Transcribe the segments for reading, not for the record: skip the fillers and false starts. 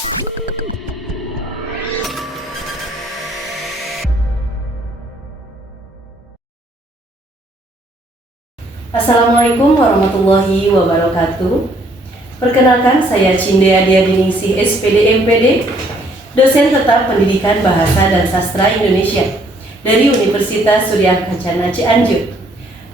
Assalamualaikum warahmatullahi wabarakatuh. Perkenalkan, saya Cindea Diningsih SPD MPD, dosen tetap Pendidikan Bahasa dan Sastra Indonesia dari Universitas Surya Kencana Cianjur.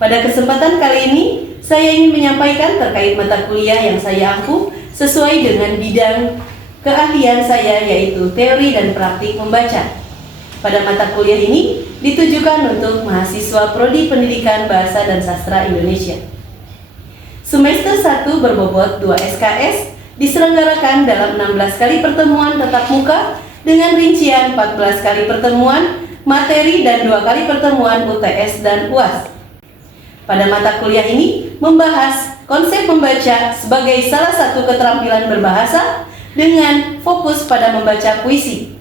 Pada kesempatan kali ini, saya ingin menyampaikan terkait mata kuliah yang saya ampuh sesuai dengan bidang keahlian saya, yaitu teori dan praktik membaca. Pada mata kuliah ini ditujukan untuk mahasiswa Prodi Pendidikan Bahasa dan Sastra Indonesia. Semester 1 berbobot 2 SKS diselenggarakan dalam 16 kali pertemuan tatap muka dengan rincian 14 kali pertemuan materi dan 2 kali pertemuan UTS dan UAS. Pada mata kuliah ini membahas konsep membaca sebagai salah satu keterampilan berbahasa dengan fokus pada membaca puisi.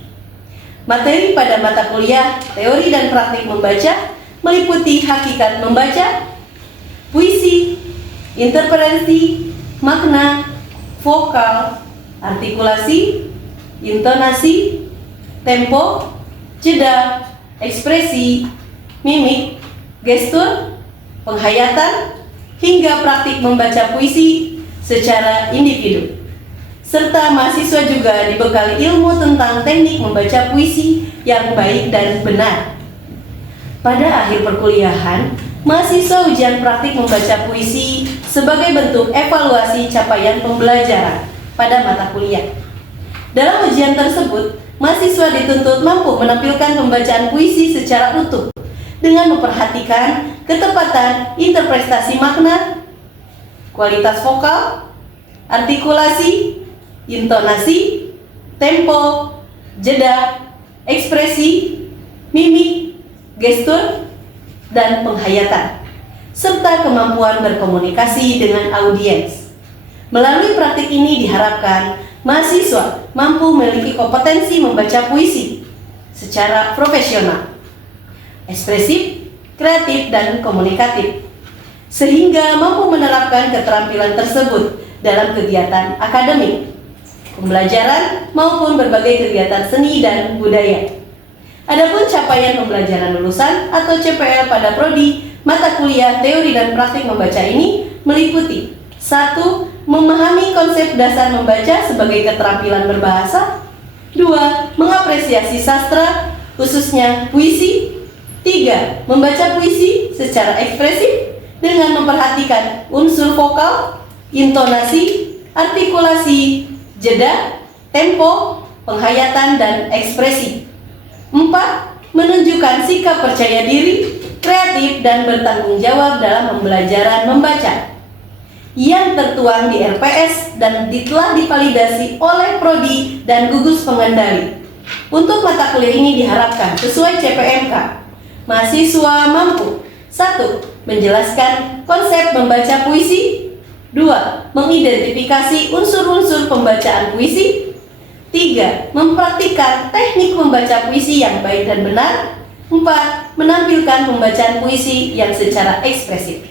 Materi pada mata kuliah teori dan praktik membaca meliputi hakikat membaca, puisi, interpretasi, makna, vokal, artikulasi, intonasi, tempo, jeda, ekspresi, mimik, gestur, penghayatan, hingga praktik membaca puisi secara individu. Serta mahasiswa juga dibekali ilmu tentang teknik membaca puisi yang baik dan benar. Pada akhir perkuliahan, mahasiswa ujian praktik membaca puisi sebagai bentuk evaluasi capaian pembelajaran pada mata kuliah. Dalam ujian tersebut, mahasiswa dituntut mampu menampilkan pembacaan puisi secara utuh dengan memperhatikan ketepatan interpretasi makna, kualitas vokal, artikulasi, intonasi, tempo, jeda, ekspresi, mimik, gestur, dan penghayatan, serta kemampuan berkomunikasi dengan audiens. Melalui praktik ini diharapkan mahasiswa mampu memiliki kompetensi membaca puisi secara profesional, ekspresif, kreatif, dan komunikatif, sehingga mampu menerapkan keterampilan tersebut dalam kegiatan akademik, pembelajaran, maupun berbagai kegiatan seni dan budaya. Adapun capaian pembelajaran lulusan atau CPL pada prodi mata kuliah teori dan praktik membaca ini meliputi 1. Memahami konsep dasar membaca sebagai keterampilan berbahasa. 2. Mengapresiasi sastra, khususnya puisi. 3. Membaca puisi secara ekspresif dengan memperhatikan unsur vokal, intonasi, artikulasi, jeda, tempo, penghayatan, dan ekspresi. 4. Menunjukkan sikap percaya diri, kreatif, dan bertanggung jawab dalam pembelajaran membaca yang tertuang di RPS dan telah divalidasi oleh Prodi dan gugus pengendali. Untuk mata kuliah ini diharapkan sesuai CPMK, mahasiswa mampu 1. Menjelaskan konsep membaca puisi. 2. Mengidentifikasi unsur-unsur pembacaan puisi. 3. Mempraktikkan teknik membaca puisi yang baik dan benar. 4. Menampilkan pembacaan puisi yang secara ekspresif.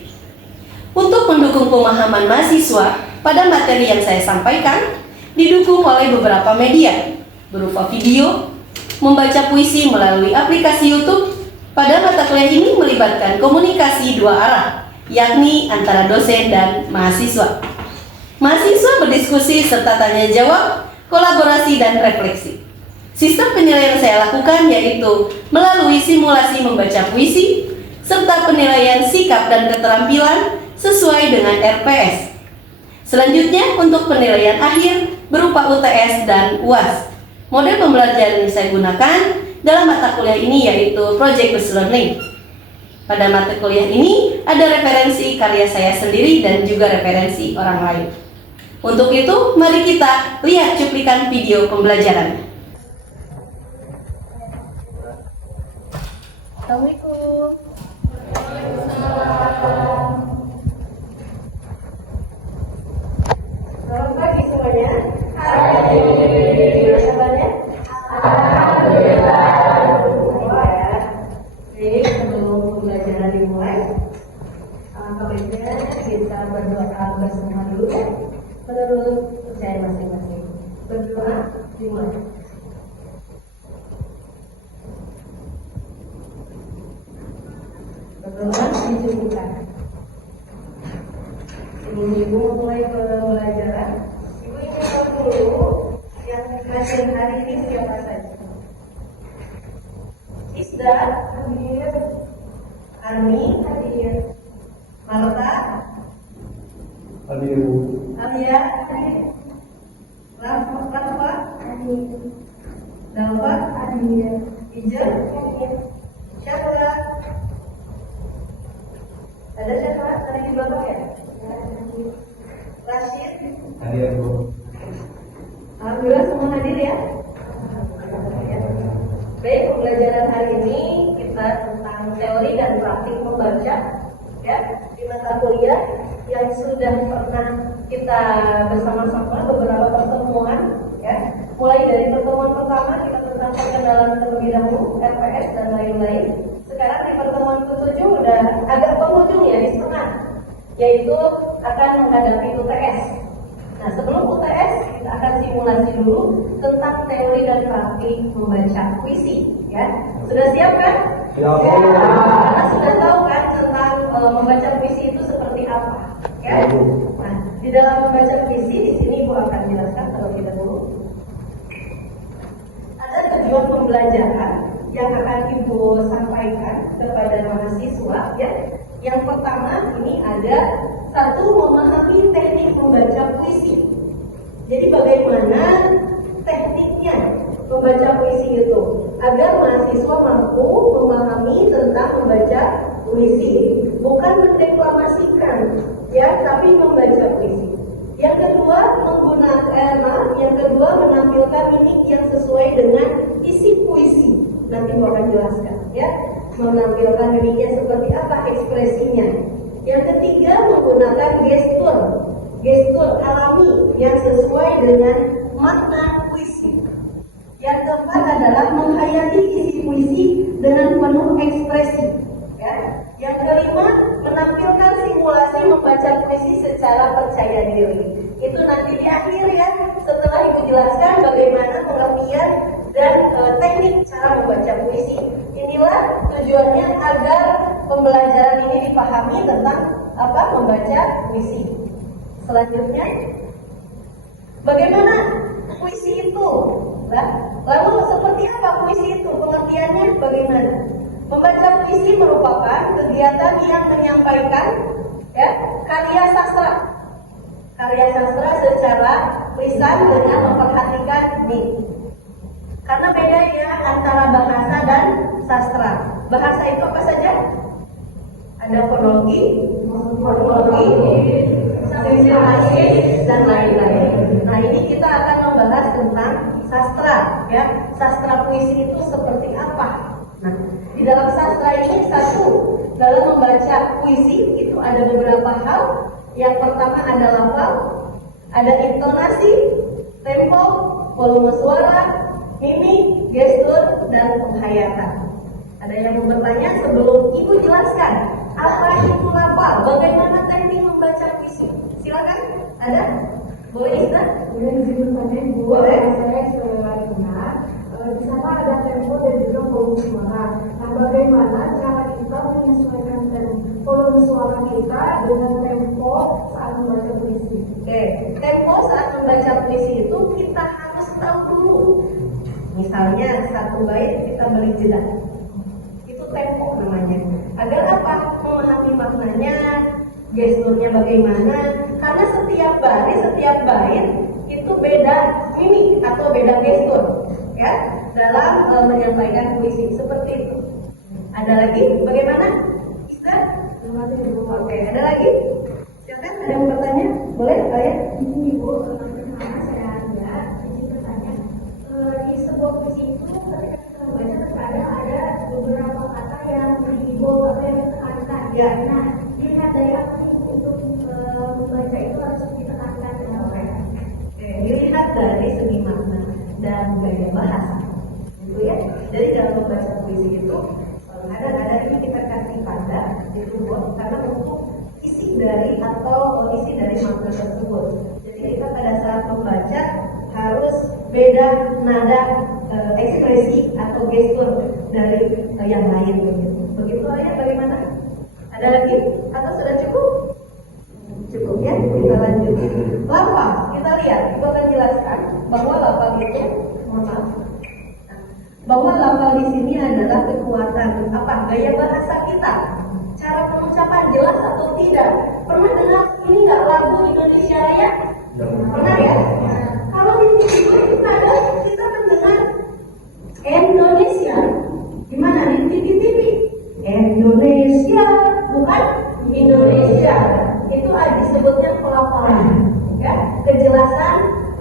Untuk mendukung pemahaman mahasiswa pada materi yang saya sampaikan, didukung oleh beberapa media berupa video, membaca puisi melalui aplikasi YouTube. Pada mata kuliah ini melibatkan komunikasi dua arah, yakni antara dosen dan mahasiswa. Mahasiswa berdiskusi serta tanya jawab, kolaborasi, dan refleksi. Sistem penilaian saya lakukan yaitu melalui simulasi membaca puisi serta penilaian sikap dan keterampilan sesuai dengan RPS. Selanjutnya untuk penilaian akhir berupa UTS dan UAS. Model pembelajaran yang saya gunakan dalam mata kuliah ini yaitu Project Based Learning. Pada mata kuliah ini ada referensi karya saya sendiri dan juga referensi orang lain. Untuk itu, mari kita lihat cuplikan video pembelajarannya. Assalamualaikum. Selamat pagi semuanya. Hai. Gimana kabarnya? Alhamdulillah. Jadi sebelum pembelajaran dimulai, baiknya kita berdoa bersama dulu ya, menurut percaya masing-masing. Berdoa dimulai. Berdoa dicukupkan. Sebelum ibu mulai pembelajaran, ibu ingin tahu dulu yang pasien hari ini siapa saja. Isda, Armi, Malta, Alia, Rafa, Dalva, Ijel, siapa? Ada siapa? Tadi di belakang ya? Rashid. Alhamdulillah semua hadir ya. Baik, pembelajaran hari ini kita tentang teori dan praktik membaca ya di mata kuliah yang sudah pernah kita bersama-sama beberapa pertemuan ya. Mulai dari pertemuan pertama kita tentang perkenalan terlebih dahulu, RPS dan lain-lain. Sekarang di pertemuan ke-7 udah agak penghujung ya, di setengah, yaitu akan menghadapi UTS. Nah, sebelum UTS kita akan simulasi dulu tentang teori dan praktik membaca puisi ya. Sudah siap kan? Ya. Karena sudah tahu kan tentang membaca puisi itu seperti apa ya. Nah, di dalam membaca puisi di sini Ibu akan jelaskan terlebih dahulu. Ada tujuan pembelajaran yang akan Ibu sampaikan kepada mahasiswa ya. Yang pertama ini ada satu, memahami teknik membaca puisi. Jadi bagaimana tekniknya membaca puisi itu agar mahasiswa mampu memahami tentang membaca puisi, bukan mendeklamasikan ya, tapi membaca puisi. Yang kedua menampilkan mimik yang sesuai dengan isi puisi. Nanti Ibu akan jelaskan ya, menampilkan mimiknya seperti apa, ekspresinya. Yang ketiga menggunakan gestur alami yang sesuai dengan makna puisi. Yang keempat adalah menghayati isi puisi dengan penuh ekspresi ya. Yang kelima menampilkan simulasi membaca puisi secara percaya diri. Itu nanti di akhir ya, setelah Ibu jelaskan bagaimana pengertian dan teknik cara membaca puisi. Inilah tujuannya agar pembelajaran ini dipahami tentang apa membaca puisi. Selanjutnya, bagaimana puisi itu? Lalu seperti apa puisi itu? Pengertiannya bagaimana? Membaca puisi merupakan kegiatan yang menyampaikan ya, karya sastra secara lisan dengan memperhatikan mimik. Karena beda ya antara bahasa dan sastra. Bahasa itu apa saja? Ada fonologi, sintaksis, dan lain-lain. Nah, ini kita akan membahas tentang sastra ya. Sastra puisi itu seperti apa? Nah, di dalam sastra ini satu, dalam membaca puisi itu ada beberapa hal. Yang pertama ada lafal, ada intonasi, tempo, volume suara, mimik, gestur, dan penghayatan. Ada yang mau bertanya sebelum Ibu jelaskan apa itu lafal, bagaimana teknik membaca puisi? Silakan. Ada? Boleh Ustaz? Boleh izin bertanya Ibu. Boleh. Saya sebagai lainnya, di sana ada tempo dan juga volume suara. Nah, bagaimana cara kita menyesuaikan volume suara kita dengan tempo saat membaca puisi? Oke, tempo saat membaca puisi itu kita harus tahu dulu. Misalnya satu bait kita beri jeda, itu tempo namanya. Agar apa? Memahami maknanya, gesturnya bagaimana. Karena setiap baris, setiap bait itu beda mimik atau beda gestur ya dalam menyampaikan puisi seperti itu. Ada lagi? Bagaimana? Ustaz? Oke, ada lagi? Silakan, ada yang bertanya? Boleh, Ayah? Ini Ibu, pertama saya ada izin bertanya. Di sebuah puisi itu ketika kita membaca ada beberapa kata yang dibold atau yang ditekankan. Ya. Nah, dilihat dari apa untuk membaca itu harus ditekankan dengan apa? Dilihat dari segi makna dan gaya bahasa, gitu ya. Jadi dalam membaca puisi itu kadang-kadang ini kita kasih tanda itu karena untuk isi dari makna tersebut. Jadi kita pada saat membaca harus beda nada ekspresi atau gestur dari yang lain. Begitu ya, bagaimana? Ada lagi? Atau sudah cukup? Cukup ya, kita lanjut. Lafal, kita lihat, kita akan jelaskan bahwa lafal itu, bahwa lafal di sini adalah kekuatan apa? Gaya bahasa kita, cara pengucapan jelas atau tidak. Pernah dengar ini nggak lagu Indonesia Raya? Pernah ya? Kalau di sini kita mendengar Indonesia, gimana di TV? Indonesia, bukan Indonesia. Itu disebutnya pelafalan, ya, kejelasan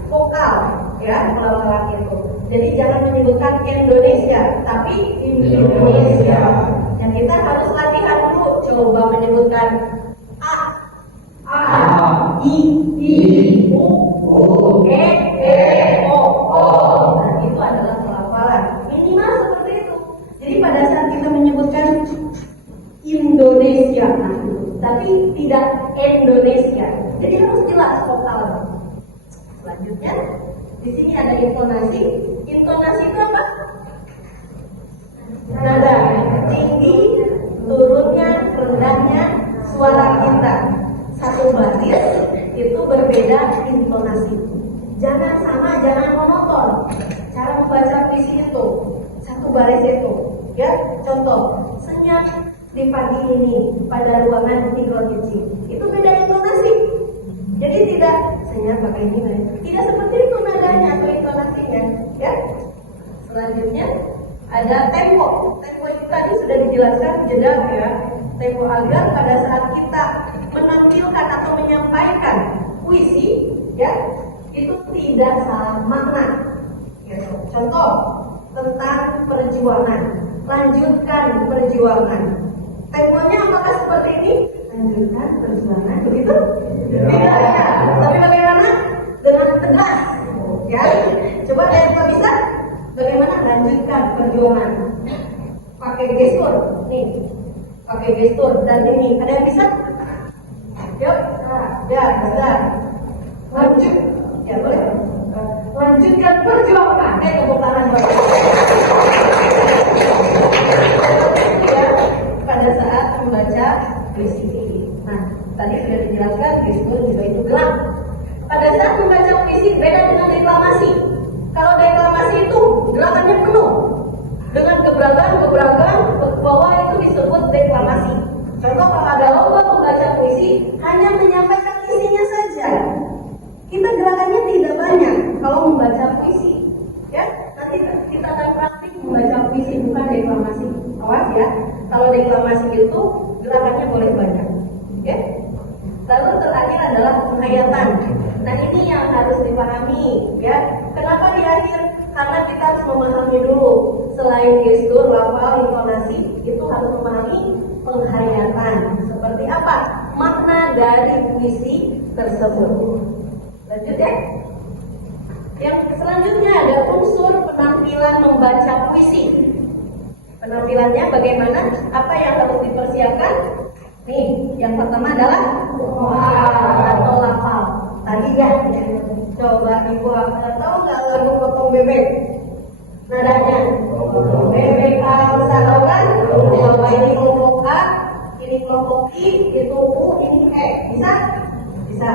vokal, ya, pelafalan itu. Jadi jangan menyebutkan Indonesia, tapi Indonesia. Dan kita harus latihan dulu, coba menyebutkan A, I, U, E, O. Nah, itu adalah pelafalan. Minimal seperti itu. Jadi pada saat kita menyebutkan Indonesia, tapi tidak Indonesia. Jadi harus jelas vokal. Selanjutnya, di sini ada intonasi. Intonasi itu apa? Nada tinggi, turunnya, rendahnya suara kita. Satu baris itu berbeda intonasi. Jangan sama, jangan monoton. Cara membaca puisi itu satu baris itu, ya. Contoh, senyap di pagi ini pada ruangan tidur kecil, itu beda intonasi. Jadi tidak senyap pakai ini, tidak seperti itu nadanya atau intonasinya, ya. Selanjutnya ada tempo. Tempo itu tadi sudah dijelaskan jeda, ya. Tempo agar pada saat kita menampilkan atau menyampaikan puisi, ya, itu tidak salah makna. Ya, contoh tentang perjuangan, lanjutkan perjuangan. Temponya apakah seperti ini? Lanjutkan perjuangan, begitu? Tidak ya. Tapi bagaimana? Dengan tegas, ya. Coba tempo bisa? Bagaimana lanjutkan perjuangan? Pakai gestur, nih. Pakai gestur dan ini. Ada yang bisa? Yuk, ya, bisa. Lanjut, ya boleh. Lanjutkan perjuangan. Tepuk tangan buat ya, pada saat membaca puisi ini. Nah, tadi sudah dijelaskan gestur juga itu gerak. Pada saat membaca puisi beda dengan deklamasi. Kalau deklamasi itu gerakannya penuh dengan gebrakan bahwa itu disebut deklamasi. Contoh kalau ada lomba membaca puisi hanya menyampaikan isinya saja. Kita gerakannya tidak banyak kalau membaca puisi, ya. Nanti kita akan praktik membaca puisi, bukan deklamasi. Awas ya, kalau deklamasi itu gerakannya boleh banyak, ya. Lalu terakhir adalah penghayatan. Nah, ini yang harus dipahami, ya. Kenapa di akhir? Karena kita harus memahami dulu. Selain gestur, lafal, intonasi, itu harus memahami penghayatan. Seperti apa makna dari puisi tersebut. Lanjut ya. Yang selanjutnya ada unsur penampilan membaca puisi. Penampilannya bagaimana? Apa yang harus dipersiapkan? Nih, yang pertama adalah atau lafal. Tadi ya, coba ibu tahu nggak lagu potong bebek? Nadanya bebek kalau tahu kan? Coba ini kelompok A, ini kelompok I, itu U, ini E. Bisa? Bisa.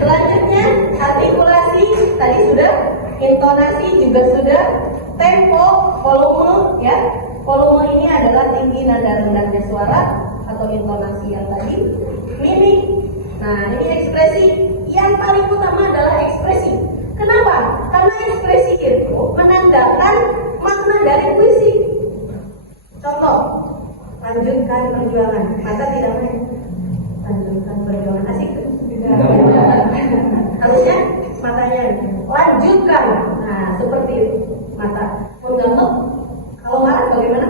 Selanjutnya artikulasi tadi sudah, intonasi juga sudah, tempo, volume, ya. Volume ini adalah tinggi nada rendahnya suara atau intonasi yang tadi. Mimik. Nah, ini ekspresi. Yang paling utama adalah ekspresi. Kenapa? Karena ekspresi itu menandakan menandakan makna dari puisi. Contoh, lanjutkan perjuangan. Mata tidak main. Lanjutkan perjuangan. Asik tuh. Harusnya matanya lanjutkan. Nah, seperti itu. Mata. Menggambar. Kalau marah bagaimana?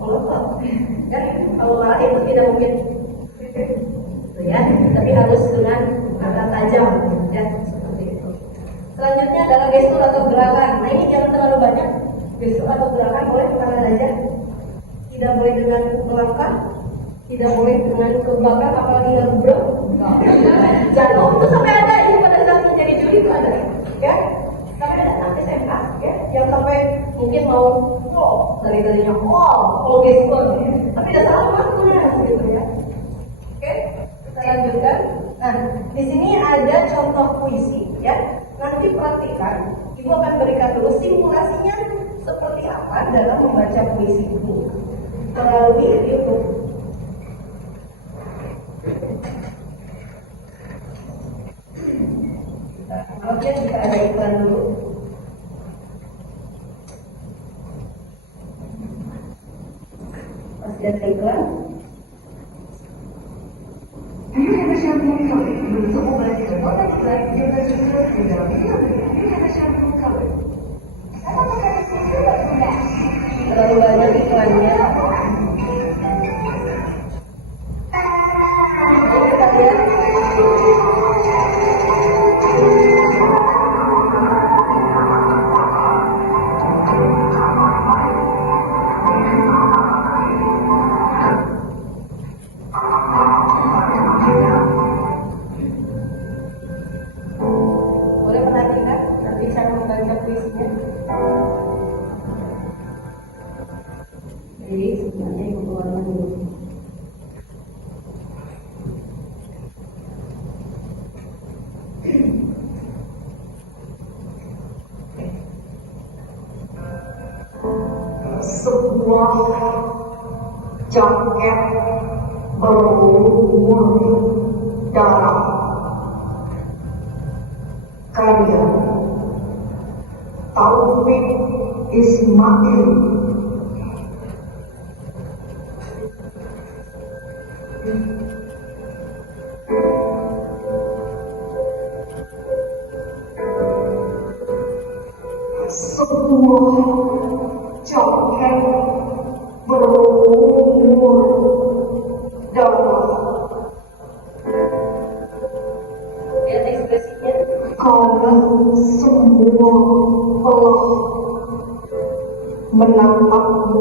Melotot. Ya, kalau marah itu tidak mungkin. Ya, tapi harus dengan mata tajam. Ya, seperti itu. Selanjutnya adalah gestur atau gerakan. Nah, ini jangan terlalu banyak. Gestur atau gerakan boleh kemana saja. Tidak boleh dengan melangkah, tidak boleh dengan ke belakang, apalagi ngebrok. Jangan itu sampai ada ini pada saat menjadi juri itu ada, ya. Sampai ada anak SMK, ya, yang sampai mungkin mau dari tadinya kalau gestur, tapi tidak salah waktunya gitu ya. Oke, kita lanjutkan. Nah, di sini ada contoh puisi, ya. Nanti praktikan. Ibu akan berikan dulu simulasinya seperti apa dalam membaca puisi ibu melalui YouTube. Oke, kita ada iklan dulu. Masih ada iklan. Untuk obat otak lain juga tidak Terlalu banyak iklannya. Oke, kita lihat. Boleh perhatikan nanti cara membaca puisinya. Jadi sebenarnya ibu keluarkan dulu. sebuah jaket berumur darah karya Taufik Ismail. Sebuah jaket berumur darah. Lihat ekspresinya. Kalian semua telah menatapmu.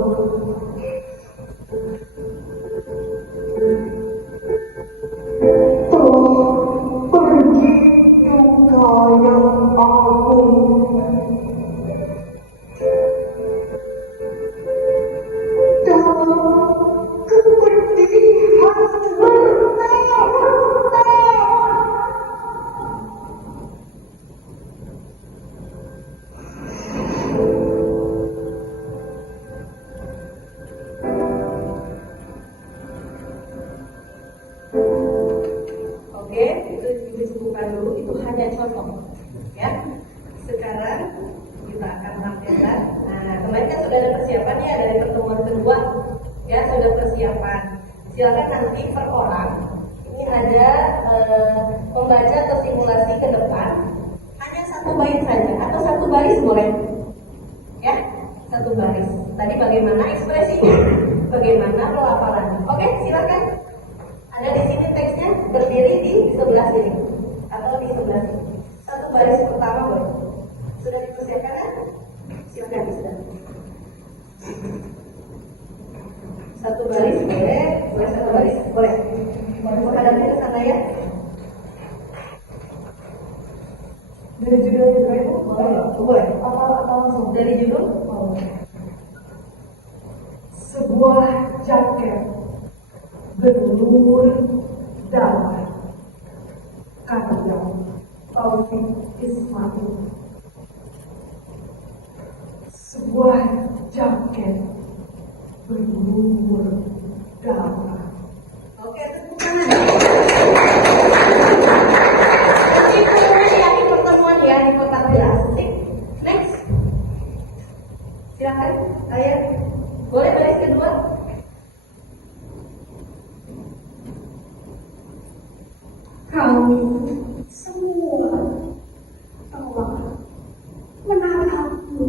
Telah pergi duka yang agung. Oke, itu disebutkan dulu, itu hanya contoh, ya. Sekarang kita akan tampilkan. Nah, kemarin kan sudah ada persiapan ya dari pertemuan kedua, ya sudah persiapan. Silakan nanti per orang ini ada membaca atau simulasi ke depan hanya satu bait saja atau satu baris boleh, ya satu baris. Tadi bagaimana ekspresinya, bagaimana pelafalannya. Oke, silakan. Ada di sini teksnya berdiri di sebelah sini atau di sebelah sini. Satu baris pertama boleh. Sudah dipersiapkan kan? Silakan sudah. Satu baris boleh, boleh satu baris boleh. Menghadapnya ke sana ya. Dari judul juga itu boleh. Boleh. Apa langsung? Dari judul? Sebuah jaket berumur darah karya Taufik Ismail. Sebuah jaket berumur darah. Oke, tepuk tangan. Nanti pertemuan ya di pertemuan ya di kotak gelas. Next. Silakan, ayah. Boleh baris kedua? Kami semua telah menatapmu.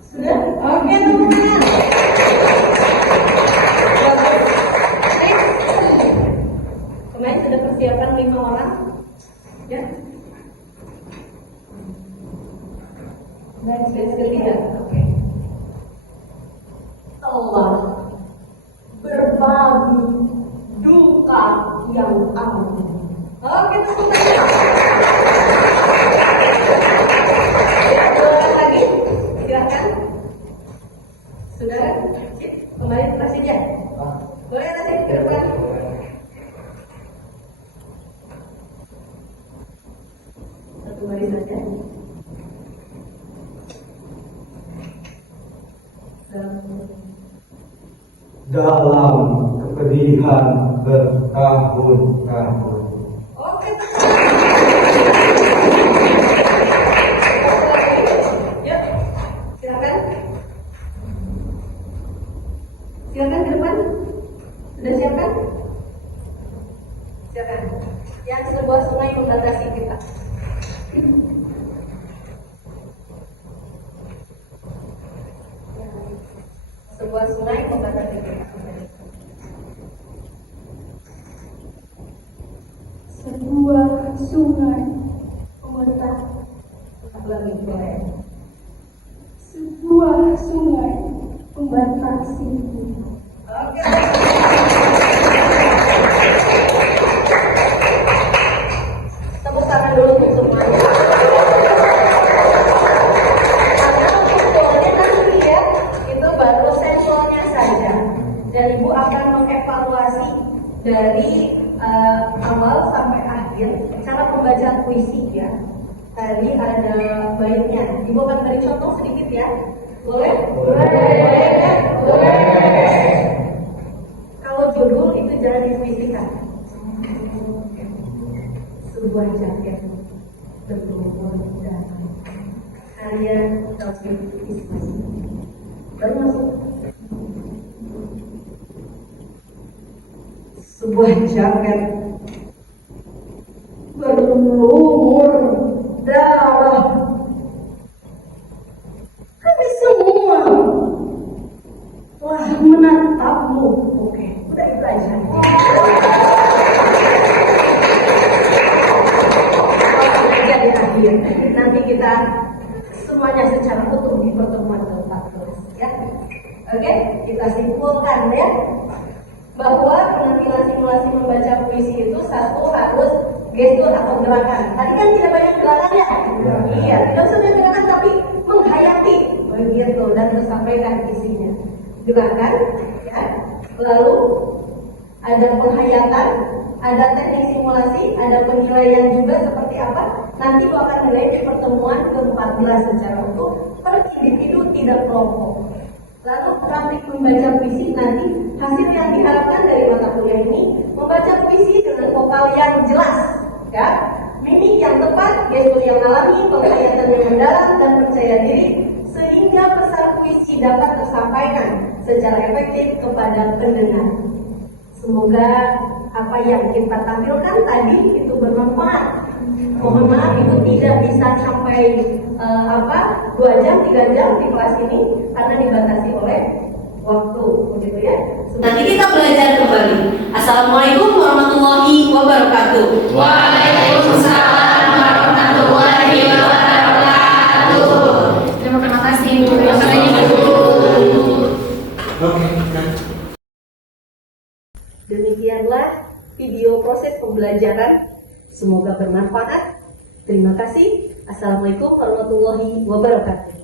Sudah? Oke, teman-teman. Kemarin sudah persiapan 5 orang. Ya. Baris ketiga. Oke. Telah berbagi duka yang agung. Oke, teman-teman. Ya, 2 orang lagi. Silakan. Sudah? Sip. Kembali ke tasnya. Boleh nasi ke depan. Satu baris saja. Dalam kepedihan bertahun-tahun. Oke. Yuk, silakan. Silakan ke depan. Sudah siapkan? Silakan. Yang sebuah sungai membatasi kita. Sebuah sungai membatasi kita. Sebuah sungai membelah. Lagi boleh. Sebuah sungai membatasi. Oke. Tepuk tangan dulu untuk semuanya. Karena untuk goalnya nanti ya, itu baru sensornya saja. Dan Ibu akan mengevaluasi dari awal sampai akhir cara pembacaan puisi ya. Tadi ada baiknya. Ibu akan beri contoh sedikit ya. Boleh? Boleh. Boleh. Kalau judul itu jangan dipuisikan. Sebuah jaket berlumur dan karya Taufik Ismas. Baru masuk. Sebuah jaket berlumur darah. Kami semua telah menatapmu. Oke, udah itu aja. Jadi akhir nanti kita semuanya secara utuh di pertemuan ke-14 ya. Oke, kita simpulkan ya bahwa penampilan simulasi membaca puisi itu satu harus gestur atau gerakan. Tadi kan tidak banyak gerakan ya? Iya, tidak usah banyak gerakan tapi menghayati begitu dan tersampaikan isinya. Gerakan, ya. Lalu ada penghayatan, ada teknik simulasi, ada penilaian juga seperti apa. Nanti lu akan nilai di pertemuan ke-14 secara utuh per individu tidak kelompok. Lalu praktik membaca puisi nanti hasil yang diharapkan dari mata kuliah ini membaca puisi dengan vokal yang jelas, ya, mimik yang tepat, gestur yang alami, penghayatan yang mendalam dan percaya diri sehingga pesan puisi dapat tersampaikan secara efektif kepada pendengar. Semoga apa yang kita tampilkan tadi itu bermanfaat. Mohon maaf itu tidak bisa sampai 2 jam, 3 jam di kelas ini karena dibatasi oleh waktu, begitu ya. Nanti kita belajar kembali. Assalamualaikum warahmatullahi wabarakatuh. Waalaikumsalam warahmatullahi wabarakatuh. Terima kasih Bu. Terima kasih Bu. Demikianlah video proses pembelajaran. Semoga bermanfaat. Terima kasih. Assalamualaikum warahmatullahi wabarakatuh.